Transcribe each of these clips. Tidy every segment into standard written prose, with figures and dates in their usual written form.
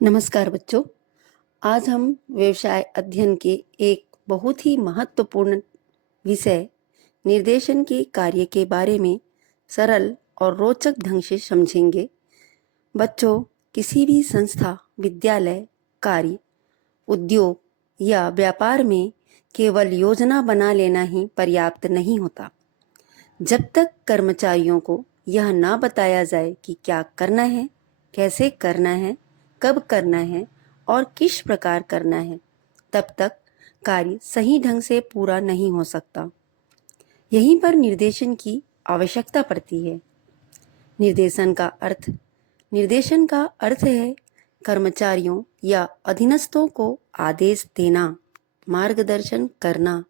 नमस्कार बच्चों। आज हम व्यवसाय अध्ययन के एक बहुत ही महत्वपूर्ण विषय निर्देशन के कार्य के बारे में सरल और रोचक ढंग से समझेंगे। बच्चों, किसी भी संस्था, विद्यालय, कार्य, उद्योग या व्यापार में केवल योजना बना लेना ही पर्याप्त नहीं होता। जब तक कर्मचारियों को यह ना बताया जाए कि क्या करना है, कैसे करना है, कब करना है और किस प्रकार करना है, तब तक कार्य सही ढंग से पूरा नहीं हो सकता। यहीं पर निर्देशन की आवश्यकता पड़ती है। निर्देशन का अर्थ है कर्मचारियों या अधीनस्थों को आदेश देना, मार्गदर्शन करना,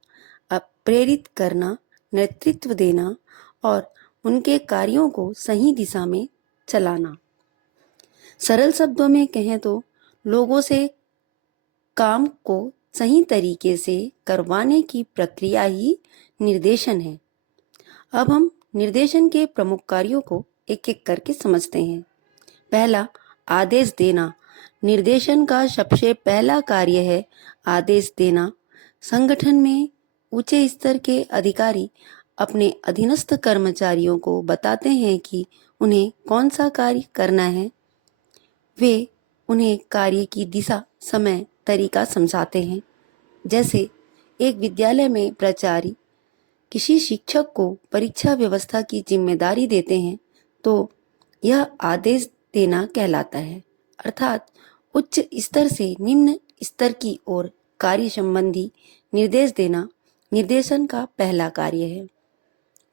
प्रेरित करना, नेतृत्व देना और उनके कार्यों को सही दिशा में चलाना। सरल शब्दों में कहें तो लोगों से काम को सही तरीके से करवाने की प्रक्रिया ही निर्देशन है। अब हम निर्देशन के प्रमुख कार्यों को एक एक करके समझते हैं। पहला, आदेश देना। निर्देशन का सबसे पहला कार्य है आदेश देना। संगठन में ऊंचे स्तर के अधिकारी अपने अधीनस्थ कर्मचारियों को बताते हैं कि उन्हें कौन सा कार्य करना है। वे उन्हें कार्य की दिशा, समय, तरीका समझाते हैं। जैसे एक विद्यालय में प्राचार्य किसी शिक्षक को परीक्षा व्यवस्था की जिम्मेदारी देते हैं तो यह आदेश देना कहलाता है। अर्थात उच्च स्तर से निम्न स्तर की ओर कार्य संबंधी निर्देश देना निर्देशन का पहला कार्य है।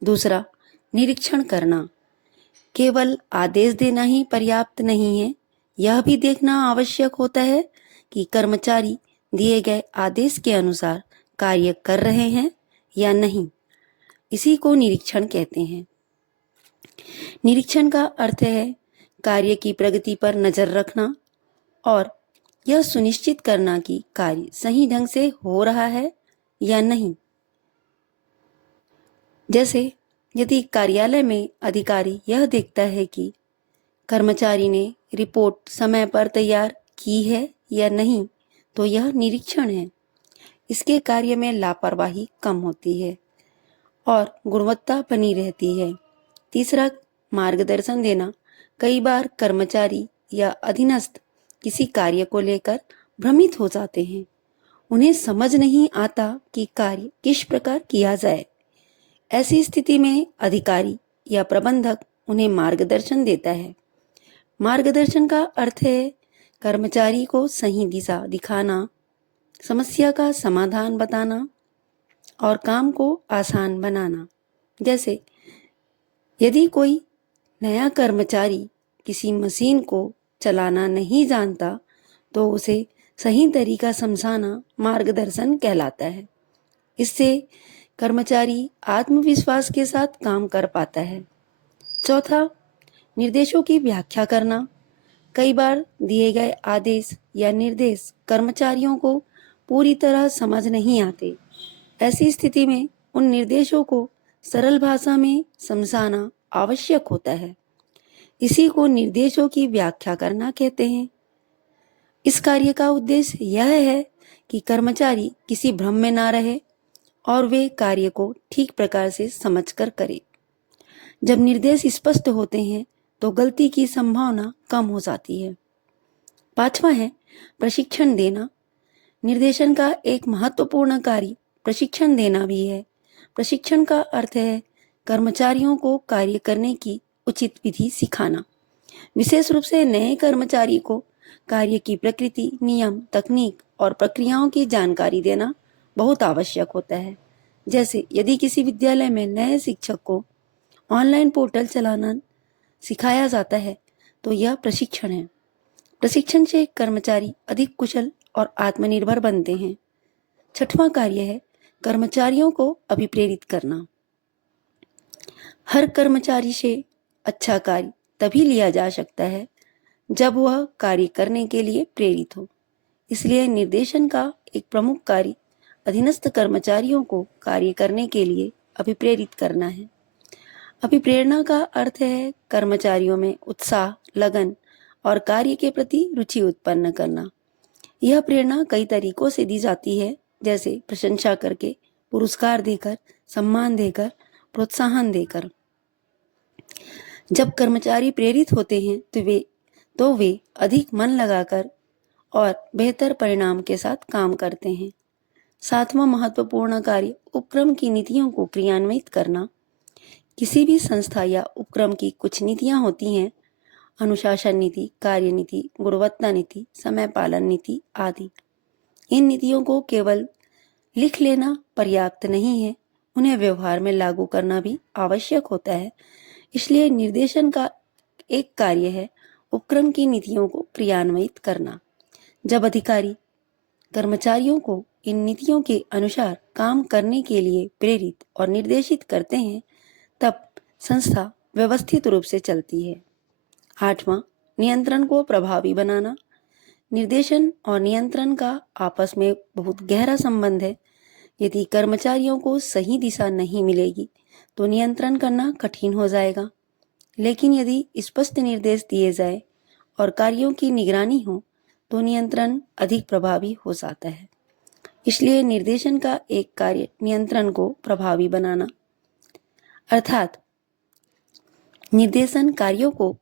दूसरा, निरीक्षण करना। केवल आदेश देना ही पर्याप्त नहीं है, यह भी देखना आवश्यक होता है कि कर्मचारी दिए गए आदेश के अनुसार कार्य कर रहे हैं या नहीं। इसी को निरीक्षण कहते हैं। निरीक्षण का अर्थ है कार्य की प्रगति पर नजर रखना और यह सुनिश्चित करना कि कार्य सही ढंग से हो रहा है या नहीं। जैसे यदि कार्यालय में अधिकारी यह देखता है कि कर्मचारी ने रिपोर्ट समय पर तैयार की है या नहीं, तो यह निरीक्षण है। इसके कार्य में लापरवाही कम होती है और गुणवत्ता बनी रहती है। तीसरा, मार्गदर्शन देना। कई बार कर्मचारी या अधीनस्थ किसी कार्य को लेकर भ्रमित हो जाते हैं। उन्हें समझ नहीं आता कि कार्य किस प्रकार किया जाए। ऐसी स्थिति में अधिकारी या प्रबंधक उन्हें मार्गदर्शन देता है। मार्गदर्शन का अर्थ है कर्मचारी को सही दिशा दिखाना, समस्या का समाधान बताना और काम को आसान बनाना। जैसे यदि कोई नया कर्मचारी किसी मशीन को चलाना नहीं जानता तो उसे सही तरीका समझाना मार्गदर्शन कहलाता है। इससे कर्मचारी आत्मविश्वास के साथ काम कर पाता है। चौथा, निर्देशों की व्याख्या करना। कई बार दिए गए आदेश या निर्देश कर्मचारियों को पूरी तरह समझ नहीं आते। ऐसी स्थिति में उन निर्देशों को सरल भाषा में समझाना आवश्यक होता है। इसी को निर्देशों की व्याख्या करना कहते हैं। इस कार्य का उद्देश्य यह है कि कर्मचारी किसी भ्रम में ना रहे और वे कार्य को ठीक प्रकार से समझकर करें। जब निर्देश स्पष्ट होते हैं तो गलती की संभावना कम हो जाती है। पांचवा है प्रशिक्षण देना। निर्देशन का एक महत्वपूर्ण कार्य प्रशिक्षण देना भी है। प्रशिक्षण का अर्थ है कर्मचारियों को कार्य करने की उचित विधि सिखाना। विशेष रूप से नए कर्मचारी को कार्य की प्रकृति, नियम, तकनीक और प्रक्रियाओं की जानकारी देना बहुत आवश्यक होता है। जैसे यदि किसी विद्यालय में नए शिक्षक को ऑनलाइन पोर्टल चलाना सिखाया जाता है तो यह प्रशिक्षण है। प्रशिक्षण से कर्मचारी अधिक कुशल और आत्मनिर्भर बनते हैं। छठवां कार्य है कर्मचारियों को अभिप्रेरित करना। हर कर्मचारी से अच्छा कार्य तभी लिया जा सकता है जब वह कार्य करने के लिए प्रेरित हो। इसलिए निर्देशन का एक प्रमुख कार्य अधीनस्थ कर्मचारियों को कार्य करने के लिए अभिप्रेरित करना है। अभिप्रेरणा का अर्थ है कर्मचारियों में उत्साह, लगन और कार्य के प्रति रुचि उत्पन्न करना। यह प्रेरणा कई तरीकों से दी जाती है, जैसे प्रशंसा करके, पुरस्कार देकर, सम्मान देकर, प्रोत्साहन देकर। जब कर्मचारी प्रेरित होते हैं तो वे अधिक मन लगाकर और बेहतर परिणाम के साथ काम करते हैं। सातवां महत्वपूर्ण कार्य उपक्रम की नीतियों को क्रियान्वित करना। किसी भी संस्था या उपक्रम की कुछ नीतियां होती हैं, अनुशासन नीति, कार्य नीति, गुणवत्ता नीति, समय पालन नीति आदि। इन नीतियों को केवल लिख लेना पर्याप्त नहीं है, उन्हें व्यवहार में लागू करना भी आवश्यक होता है। इसलिए निर्देशन का एक कार्य है उपक्रम की नीतियों को क्रियान्वित करना। जब अधिकारी कर्मचारियों को इन नीतियों के अनुसार काम करने के लिए प्रेरित और निर्देशित करते हैं, तब संस्था व्यवस्थित रूप से चलती है। आठवां, नियंत्रण को प्रभावी बनाना। निर्देशन और नियंत्रण का आपस में बहुत गहरा संबंध है। यदि कर्मचारियों को सही दिशा नहीं मिलेगी तो नियंत्रण करना कठिन हो जाएगा। लेकिन यदि स्पष्ट निर्देश दिए जाए और कार्यों की निगरानी हो तो नियंत्रण अधिक प्रभावी हो जाता है। इसलिए निर्देशन का एक कार्य नियंत्रण को प्रभावी बनाना, अर्थात निर्देशन कार्यों को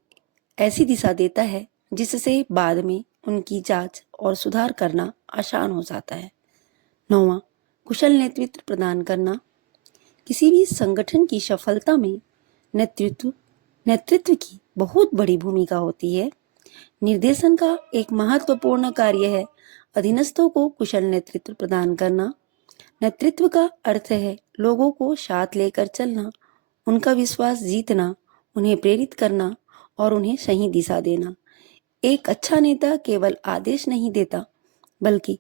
ऐसी दिशा देता है जिससे बाद में उनकी जांच और सुधार करना आसान हो जाता है। 9वां, कुशल नेतृत्व प्रदान करना। किसी भी संगठन की सफलता में नेतृत्व की बहुत बड़ी भूमिका होती है। निर्देशन का एक महत्वपूर्ण कार्य है अधीनस्थों को कुशल नेतृत्व प्रदान करना। नेतृत्व का अर्थ है लोगों को साथ लेकर चलना, उनका विश्वास जीतना, उन्हें प्रेरित करना और उन्हें सही दिशा देना। एक अच्छा नेता केवल आदेश नहीं देता, बल्कि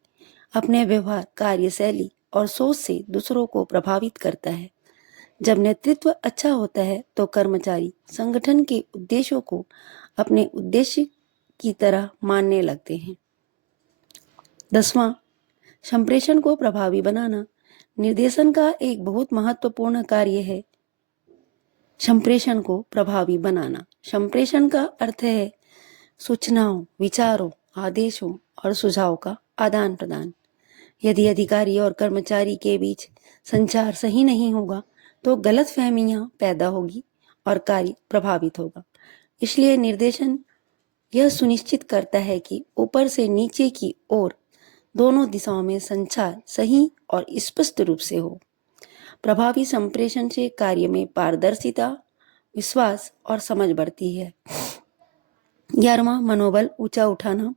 अपने व्यवहार, कार्यशैली और सोच से दूसरों को प्रभावित करता है। जब नेतृत्व अच्छा होता है तो कर्मचारी संगठन के उद्देश्यों को अपने उद्देश्य की तरह मानने लगते हैं। 10वां, संप्रेषण को प्रभावी बनाना। निर्देशन का एक बहुत महत्वपूर्ण कार्य है संप्रेषण को प्रभावी बनाना। संप्रेषण का अर्थ है सूचनाओं, विचारों, आदेशों और सुझाव का आदान प्रदान। यदि अधिकारी और कर्मचारी के बीच संचार सही नहीं होगा तो गलतफहमियां पैदा होगी और कार्य प्रभावित होगा। इसलिए निर्देशन यह सुनिश्चित करता है कि ऊपर से नीचे की ओर दोनों दिशाओं में संचार सही और स्पष्ट रूप से हो। प्रभावी संप्रेषण से कार्य में पारदर्शिता, विश्वास और समझ बढ़ती है। 11वां, मनोबल ऊंचा उठाना।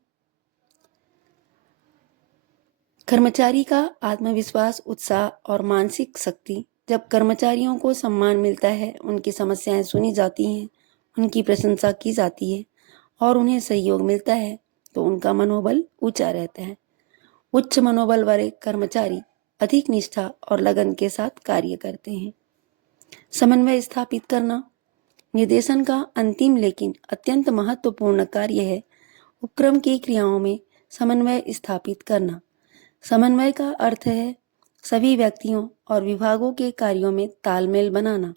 कर्मचारी का आत्मविश्वास, उत्साह और मानसिक शक्ति। जब कर्मचारियों को सम्मान मिलता है, उनकी समस्याएं सुनी जाती हैं, उनकी प्रशंसा की जाती है और उन्हें सहयोग मिलता है तो उनका मनोबल ऊंचा रहता है। उच्च मनोबल वाले कर्मचारी अधिक निष्ठा और लगन के साथ कार्य करते हैं। समन्वय स्थापित करना। निर्देशन का अंतिम लेकिन अत्यंत महत्वपूर्ण कार्य है उपक्रम की क्रियाओं में समन्वय स्थापित करना। समन्वय का अर्थ है सभी व्यक्तियों और विभागों के कार्यों में तालमेल बनाना।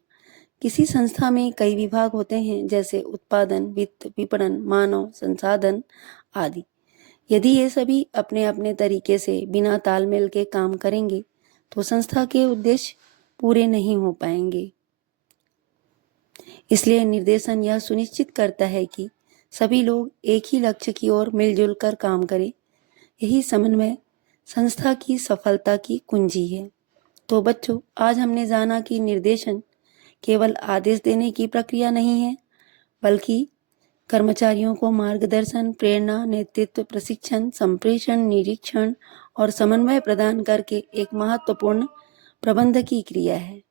किसी संस्था में कई विभाग होते हैं, जैसे उत्पादन, वित्त, विपणन, मानव संसाधन आदि। यदि ये सभी अपने अपने तरीके से बिना तालमेल के काम करेंगे तो संस्था के उद्देश्य पूरे नहीं हो पाएंगे। इसलिए निर्देशन यह सुनिश्चित करता है कि सभी लोग एक ही लक्ष्य की ओर मिलजुल कर काम करें। यही समन्वय संस्था की सफलता की कुंजी है। तो बच्चों, आज हमने जाना कि निर्देशन केवल आदेश देने की प्रक्रिया नहीं है, बल्कि कर्मचारियों को मार्गदर्शन, प्रेरणा, नेतृत्व, प्रशिक्षण, संप्रेषण, निरीक्षण और समन्वय प्रदान करके एक महत्वपूर्ण प्रबंधकीय क्रिया है।